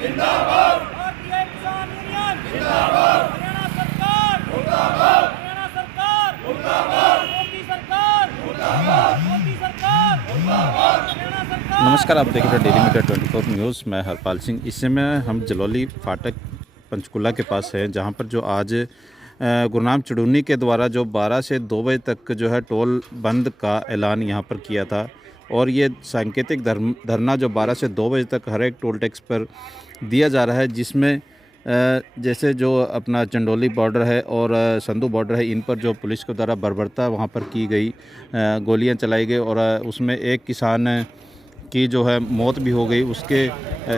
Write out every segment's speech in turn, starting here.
जिंदाबाद। भारतीय किसान यूनियन जिंदाबाद। हरियाणा सरकार मुर्दाबाद। हरियाणा सरकार मुर्दाबाद। मोदी सरकार मुर्दाबाद। मोदी सरकार मुर्दाबाद। हरियाणा सरकार। नमस्कार, आप देख रहे हैं डेली मीडिया 24 न्यूज़। मैं हरपाल सिंह। इस समय हम जलौली फाटक पंचकुला के पास हैं, जहां पर जो आज गुरनाम चुड़ूनी के द्वारा जो 12 से 2 बजे तक जो है टोल बंद का ऐलान यहां पर किया था, और ये सांकेतिक धरना जो 12 से 2 बजे तक हर एक टोल टैक्स पर दिया जा रहा है, जिसमें जैसे जो अपना चंडोली बॉर्डर है और संधू बॉर्डर है, इन पर जो पुलिस के द्वारा बर्बरता वहाँ पर की गई, गोलियां चलाई गई और उसमें एक किसान की जो है मौत भी हो गई। उसके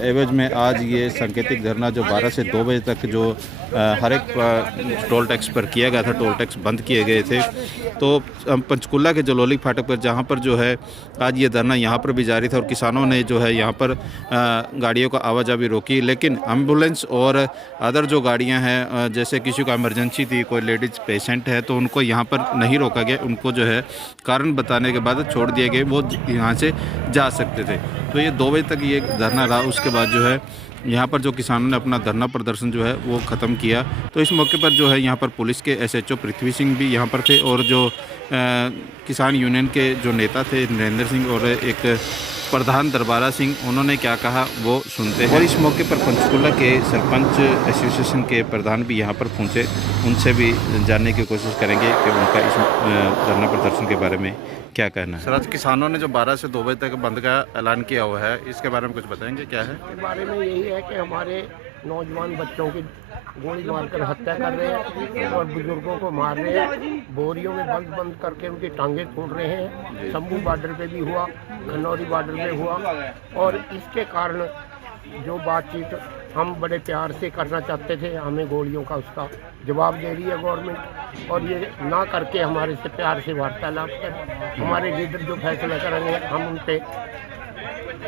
एवज में आज ये सांकेतिक धरना जो 12 से 2 बजे तक जो हर एक टोल टैक्स पर किया गया था, टोल टैक्स बंद किए गए थे। तो पंचकुला के जलौली फाटक पर जहाँ पर जो है आज ये धरना यहाँ पर भी जारी था, और किसानों ने जो है यहाँ पर गाड़ियों का आवाजाही रोकी, लेकिन एम्बुलेंस और अदर जो गाड़ियाँ हैं, जैसे किसी को इमरजेंसी थी, कोई लेडीज़ पेशेंट है, तो उनको यहाँ पर नहीं रोका गया। उनको जो है कारण बताने के बाद छोड़ दिए गए, वो यहाँ से जा सकते थे। तो ये 2 बजे तक ये धरना रहा। उसके बाद जो है यहाँ पर जो किसानों ने अपना धरना प्रदर्शन जो है वो ख़त्म किया। तो इस मौके पर जो है यहाँ पर पुलिस के SHO पृथ्वी सिंह भी यहाँ पर थे, और जो किसान यूनियन के जो नेता थे नरेंद्र सिंह और एक प्रधान दरबारा सिंह, उन्होंने क्या कहा वो सुनते हैं। और इस मौके पर पंचकुला के सरपंच एसोसिएशन के प्रधान भी यहाँ पर पहुँचे, उनसे भी जानने की कोशिश करेंगे कि उनका इस धरना प्रदर्शन के बारे में क्या कहना है। सर, आज किसानों ने जो 12 से 2 बजे तक बंद का ऐलान किया हुआ है, इसके बारे में कुछ बताएंगे क्या है? इसके बारे में यही है कि हमारे नौजवान बच्चों की गोली मारकर हत्या कर रहे हैं और बुजुर्गों को मार रहे हैं, बोरियों में बंद बंद करके उनकी टांगें तोड़ रहे हैं। शंभू बॉर्डर पे भी हुआ, खनौरी बॉर्डर पे हुआ, और इसके कारण जो बातचीत हम बड़े प्यार से करना चाहते थे, हमें गोलियों का उसका जवाब दे रही है गवर्नमेंट, और ये ना करके हमारे से प्यार से वार्तालाप कर हमारे लीडर जो फैसला करेंगे हम उन पे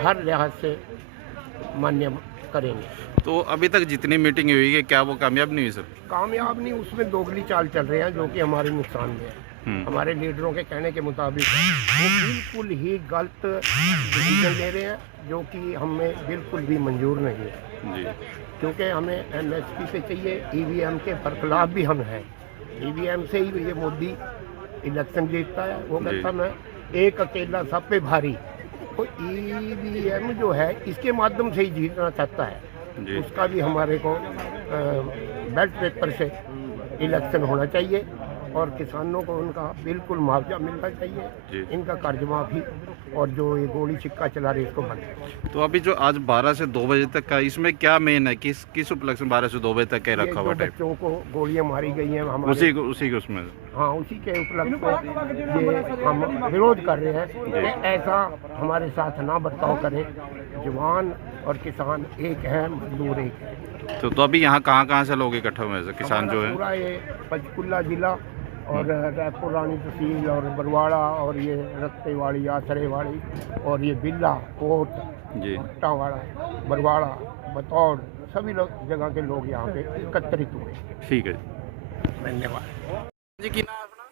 हर लिहाज से मान्य करेंगे। तो अभी तक जितनी मीटिंग हुई है, क्या वो कामयाब नहीं हुई सर? कामयाब नहीं, उसमें दोगली चाल चल रहे हैं जो कि हमारे नुकसान में है। हमारे लीडरों के कहने के मुताबिक वो बिल्कुल ही गलत डिसीजन ले रहे हैं, जो कि हमें बिल्कुल भी मंजूर नहीं है जी। क्योंकि हमें MSP पे चाहिए, EVM के बरखिलाफ भी हम हैं। EVM से ही ये मोदी इलेक्शन जीतता है, वो कहता मैं एक अकेला सब पे भारी। तो EVM जो है इसके माध्यम से ही जीतना चाहता है, उसका भी हमारे को बैलेट पेपर से इलेक्शन होना चाहिए, और किसानों को उनका बिल्कुल मुआवजा मिलना चाहिए, इनका कर्ज माफी, और जो ये गोली छिक्का चला रहे इसको बंद। तो अभी जो आज 12 से 2 बजे तक का, इसमें क्या मेन है, किस उपलक्ष्य में 12 से 2 बजे तक क्या रखा हुआ है? बच्चों को गोलियां मारी गई हैं हमारे, उसी के उसमें। हाँ, उसी के उपलक्ष्य में ये हम विरोध कर रहे हैं कि ऐसा हमारे साथ ना बर्ताव करें। जवान और किसान एक है, मजदूर एक है। तो अभी यहाँ कहाँ से लोग इकट्ठा हुए हैं किसान जो है? पूरा ये पंचकुला जिला और रायपुर रानी तहसील और बरवाड़ा और ये रत्तेवाड़ी, आसरेवाड़ी और ये बिल्ला, कोट, टावाड़ा, बरवाड़ा, बतौर, सभी लोग जगह के लोग यहाँ पे एकत्रित हुए। ठीक है, धन्यवाद जी। की नाम अपना?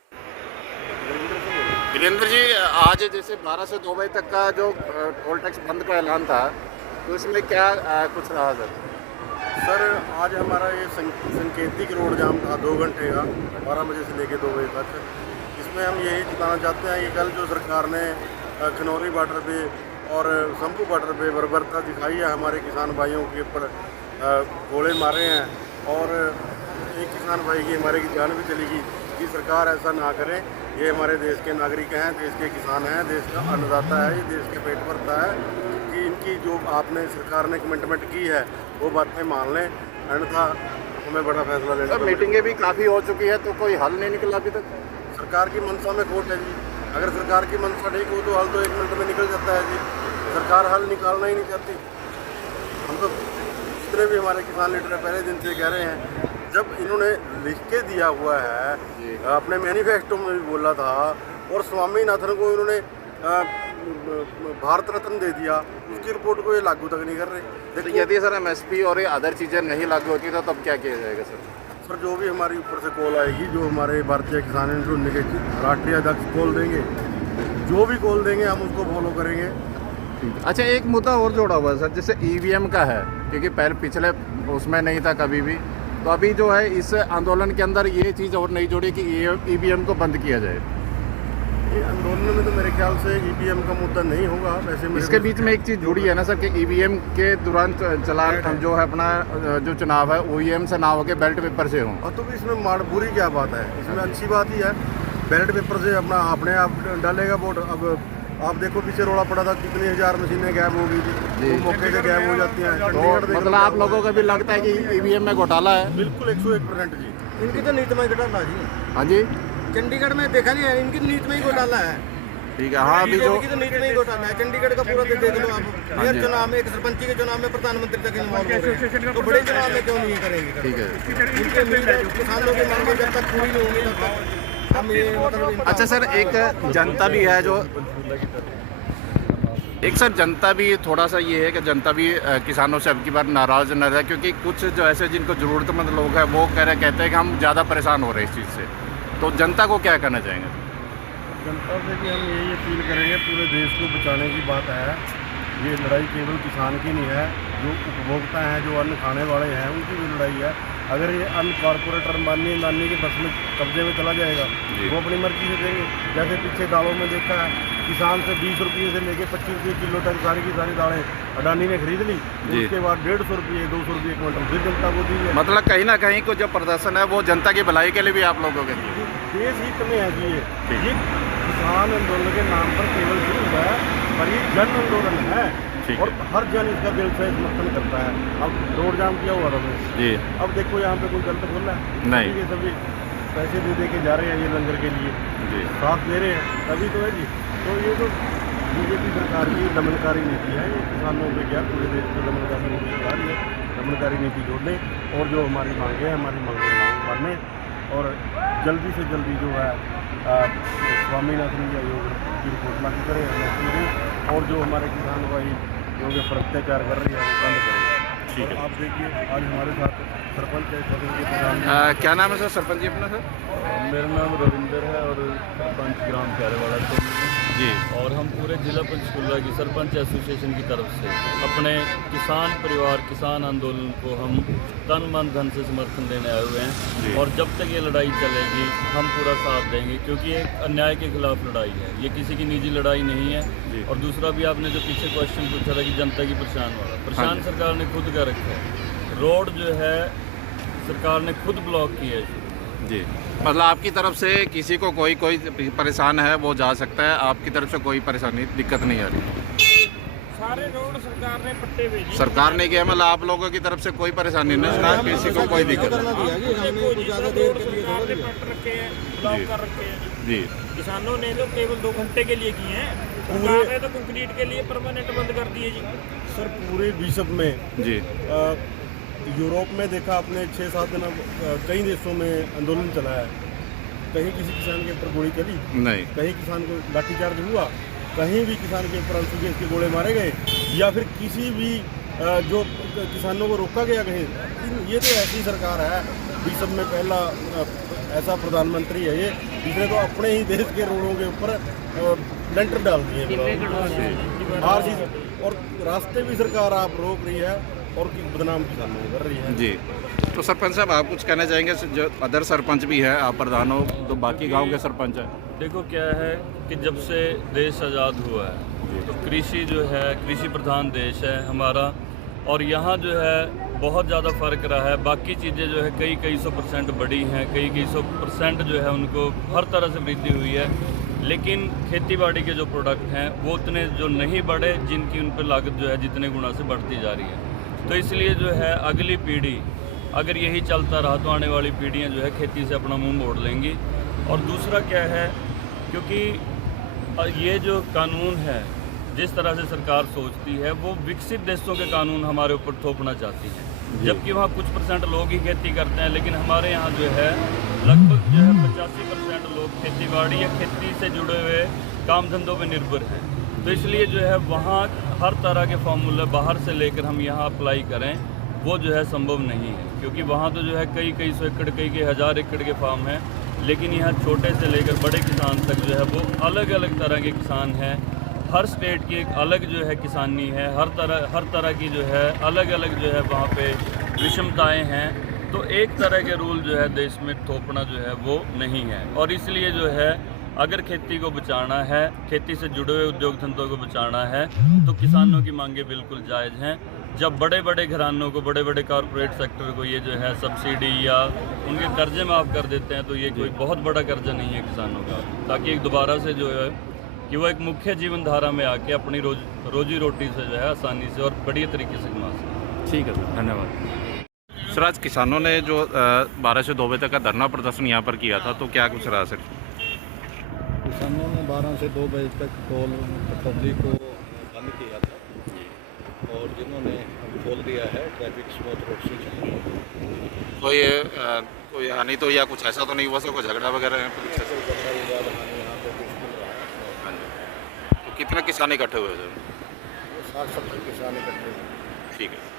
वीरेंद्र जी, आज जैसे 12 से 2 बजे तक का जो टोल टैक्स बंद का ऐलान था, तो इसमें क्या कुछ रहा सर? सर, आज हमारा ये संकेतिक रोड जाम था 2 घंटे का, 12 बजे से लेकर 2 बजे तक। इसमें हम यही बताना चाहते हैं कि कल जो सरकार ने खनौरी बॉर्डर पे और शंभू बॉर्डर पे बर्बरता दिखाई है, हमारे किसान भाइयों के ऊपर गोले मारे हैं, और एक किसान भाई की हमारे की जान भी चली गई। कि सरकार ऐसा ना करें, ये हमारे देश के नागरिक हैं, देश के किसान हैं, देश का अन्नदाता है, ये देश के पेट भरता है। कि इनकी जो आपने सरकार ने कमिटमेंट की है वो बातें मान लें, अन्यथा हमें बड़ा फैसला लेना। सर, मीटिंगें भी काफ़ी हो चुकी है, तो कोई हल नहीं निकला अभी तक? सरकार की मंशा में खोट है जी। अगर सरकार की मंशा ठीक हो तो हल तो 1 मिनट में निकल जाता है जी। सरकार हल निकालना ही नहीं चाहती। हम तो जितने भी हमारे किसान लीडर पहले दिन से कह रहे हैं, जब इन्होंने लिख के दिया हुआ है, अपने मैनिफेस्टो में भी बोला था, और स्वामीनाथन को इन्होंने भारत रत्न दे दिया, उसकी रिपोर्ट को ये लागू तक नहीं कर रहे। तो यदि सर MSP और ये अदर चीज़ें नहीं लागू होती तो तब क्या किया जाएगा सर? सर, जो भी हमारी ऊपर से कॉल आएगी, जो हमारे भारतीय किसान यूनियन के राष्ट्रीय अध्यक्ष कॉल देंगे, जो भी कॉल देंगे हम उसको फॉलो करेंगे। अच्छा, एक मुद्दा और जोड़ा हुआ है सर, जैसे ईवीएम का है, क्योंकि पहले पिछले उसमें नहीं था कभी भी, तो अभी जो है इस आंदोलन के अंदर ये चीज़ और नहीं जोड़ी कि ईवीएम को बंद किया जाए। ये आंदोलन में तो मेरे ख्याल से ईवीएम का मुद्दा नहीं होगा। वैसे इसके बीच में एक चीज़ जुड़ी है ना सर कि ईवीएम के दौरान चलान जो है अपना जो चुनाव है OEM से ना होकर बैलेट पेपर से हों। और तो भी इसमें बुरी क्या बात है, इसमें अच्छी बात ही है। बैलेट पेपर से अपने आप डालेगा वोट। अब आप देखो पीछे रोड़ा पड़ा था, कितनी हजार मशीनें गायब हो गई थी, वो मौके से गायब हो जाती हैं। तो मतलब आप लोगों को भी लगता है कि ईवीएम में घोटाला है? बिल्कुल 101% जी। इनकी तो नीति में घोटाला जी। हाँ जी, चंडीगढ़ में देखा नहीं है, इनकी नीति में ही घोटाला है। ठीक है। हाँ, अभी जो इनकी तो नीति में ही घोटाला है। चंडीगढ़ का पूरा देख लो आप। मेयर चुनाव में, एक सरपंची के चुनाव में प्रधानमंत्री तक इन्वॉल्व हो गए, तो बड़े चुनाव में क्यों नहीं करेंगे? ठीक है। इनके उम्मीद है किसानों की मांगें जब तक पूरी नहीं होंगी तब तक हम ये मतलब। अच्छा सर, एक जनता भी है जो जनता भी थोड़ा सा ये है कि जनता भी किसानों से अब की बार नाराज़ न रहे, क्योंकि कुछ जो ऐसे जिनको ज़रूरतमंद लोग हैं वो कहते हैं कि हम ज़्यादा परेशान हो रहे हैं इस चीज़ से, तो जनता को क्या कहना चाहेंगे? जनता से भी हम यही अपील करेंगे, पूरे देश को बचाने की बात है। ये लड़ाई केवल किसान की नहीं है, जो उपभोक्ता हैं, जो अन्न खाने वाले हैं, उनकी भी लड़ाई है। अगर ये अन्न कॉरपोरेटर अंबानी के बस में कब्जे में चला जाएगा, वो अपनी मर्जी से देंगे। जैसे पीछे दालों में देखा है, किसान से 20 रुपये से लेके 25 रुपये किलो तक सारी की सारी दालें अडानी ने खरीद ली। उसके बाद 150 रुपये 200 रुपये क्विंटल फिर जनता को दी है। मतलब कहीं ना कहीं को जो प्रदर्शन है वो जनता की भलाई के लिए भी आप लोगों के लिए देश हित में है जी। ये किसान आंदोलन के नाम पर केवल शुरू हुआ है, पर ये जन आंदोलन है और हर जन इसका दिल से समर्थन करता है। अब रोड जाम किया हुआ था जी। अब देखो यहाँ पे कोई गलत बोल रहा है नहीं, ये सभी पैसे दे के जा रहे हैं ये लंगर के लिए जी, साथ दे रहे हैं, तभी तो है जी। तो ये तो बीजेपी सरकार की दमनकारी नीति है। ये किसानों पे क्या, पूरे देश में दमनकारी नीति चला रही है। दमनकारी नीति जोड़ने और जो हमारी मांगे हैं, हमारी मांग मानने और जल्दी से जल्दी जो है स्वामीनाथन जी आयोग की रिपोर्ट लागू करें और जो हमारे किसान भाई जो के पर अत्याचार कर रही है वो बंद करें। ठीक है। आप देखिए आज हमारे साथ सरपंच है, सदन के प्रधान। क्या नाम है सर सरपंच जी अपना? सर मेरा नाम रविंदर है और सरपंच ग्राम प्यारेवाला से जी। और हम पूरे जिला पंचकुला की सरपंच एसोसिएशन की तरफ से अपने किसान परिवार किसान आंदोलन को हम तन मन धन से समर्थन देने आए हुए हैं। और जब तक ये लड़ाई चलेगी हम पूरा साथ देंगे, क्योंकि एक अन्याय के खिलाफ लड़ाई है, ये किसी की निजी लड़ाई नहीं है। और दूसरा भी आपने जो पीछे क्वेश्चन पूछा था कि जनता की परेशान वाला, परेशान सरकार ने खुद कर रखा है। रोड जो है सरकार ने खुद ब्लॉक किया है जी। मतलब आपकी तरफ से किसी को कोई परेशान है वो जा सकता है, आपकी तरफ से कोई परेशानी दिक्कत नहीं आ रही? सारे रोड सरकार ने पट्टे भेजे। सरकार ने किया, मतलब आप लोगों की तरफ से कोई परेशानी नहीं, ना किसी को कोई दिक्कत ब्लॉक कर रखे हैं जी। किसानों ने तो केवल 2 घंटे के लिए किए हैं, सरकार ने तो कंक्रीट के लिए परमानेंट बंद कर दिए जी। सर पूरे विश्व में जी, यूरोप में देखा आपने 6-7 दिन कई देशों में आंदोलन चला है, कहीं किसी किसान के ऊपर गोली चली नहीं, कहीं किसान को लाठीचार्ज हुआ, कहीं भी किसान के ऊपर आंसू गैस के गोले मारे गए, या फिर किसी भी जो किसानों को रोका गया कहीं। ये तो ऐसी सरकार है, विश्व में पहला ऐसा प्रधानमंत्री है ये, जिसने तो अपने ही देश के रोडों के ऊपर लेंटर डाल दिए हर चीज़, और रास्ते भी सरकार आप रोक रही है और बदनाम किसानों को कर रही है जी। तो सरपंच साहब आप कुछ कहना चाहेंगे? जो अदर सरपंच भी है, आप प्रधान हो, तो बाकी गांव के सरपंच हैं। देखो क्या है कि जब से देश आज़ाद हुआ है तो कृषि जो है, कृषि प्रधान देश है हमारा, और यहाँ जो है बहुत ज़्यादा फ़र्क रहा है। बाकी चीज़ें जो है कई 100% बढ़ी हैं, कई 100% जो है उनको हर तरह से वृद्धि हुई है, लेकिन खेतीबाड़ी के जो प्रोडक्ट हैं वो उतने जो नहीं बढ़े, जिनकी उन पर लागत जो है जितने गुना से बढ़ती जा रही है। तो इसलिए जो है अगली पीढ़ी अगर यही चलता रहा तो आने वाली पीढ़ियाँ जो है खेती से अपना मुंह मोड़ लेंगी। और दूसरा क्या है, क्योंकि ये जो कानून है जिस तरह से सरकार सोचती है वो विकसित देशों के कानून हमारे ऊपर थोपना चाहती है, जबकि वहाँ कुछ % लोग ही खेती करते हैं, लेकिन हमारे यहाँ जो है लगभग जो है 85% लोग खेतीबाड़ी या खेती से जुड़े हुए काम धंधों पर निर्भर हैं। तो इसलिए जो है वहाँ हर तरह के फार्मूले बाहर से लेकर हम यहाँ अप्लाई करें वो जो है संभव नहीं है, क्योंकि वहाँ तो जो है कई 100 एकड़, कई 1000 एकड़ के फार्म हैं, लेकिन यहाँ छोटे से लेकर बड़े किसान तक जो है वो अलग अलग तरह के किसान हैं। हर स्टेट की एक अलग जो है किसानी है, हर तरह की जो है अलग अलग जो है वहाँ पे विषमताएं हैं। तो एक तरह के रूल जो है देश में थोपना जो है वो नहीं है। और इसलिए जो है अगर खेती को बचाना है, खेती से जुड़े हुए उद्योग धंधों को बचाना है, तो किसानों की मांगे बिल्कुल जायज़ हैं। जब बड़े बड़े घरानों को, बड़े बड़े कॉरपोरेट सेक्टर को ये जो है सब्सिडी या उनके कर्जे माफ़ कर देते हैं, तो ये कोई बहुत बड़ा कर्जा नहीं है किसानों का, ताकि एक दोबारा से जो है कि वो एक मुख्य जीवन धारा में आके अपनी रोजी रोटी से जो है आसानी से और बढ़िया तरीके से कमा सकें। ठीक है सर, धन्यवाद। सर, आज किसानों ने जो 12 से 2 बजे तक का धरना प्रदर्शन यहाँ पर किया था, तो क्या कुछ रहा सर? किसानों ने 12 से 2 बजे तक टोल पब्लिक को बंद किया था और जिन्होंने खोल दिया है ट्रैफिक स्मूथ रूट से चल। कोई हानि तो या कुछ ऐसा तो नहीं हुआ सर, कोई झगड़ा वगैरह? झगड़ा विवाद यहाँ पे कुछ मिल रहा है। तो कितने किसान इकट्ठे हुए सर? 60-70 किसान इकट्ठे हुए। ठीक है।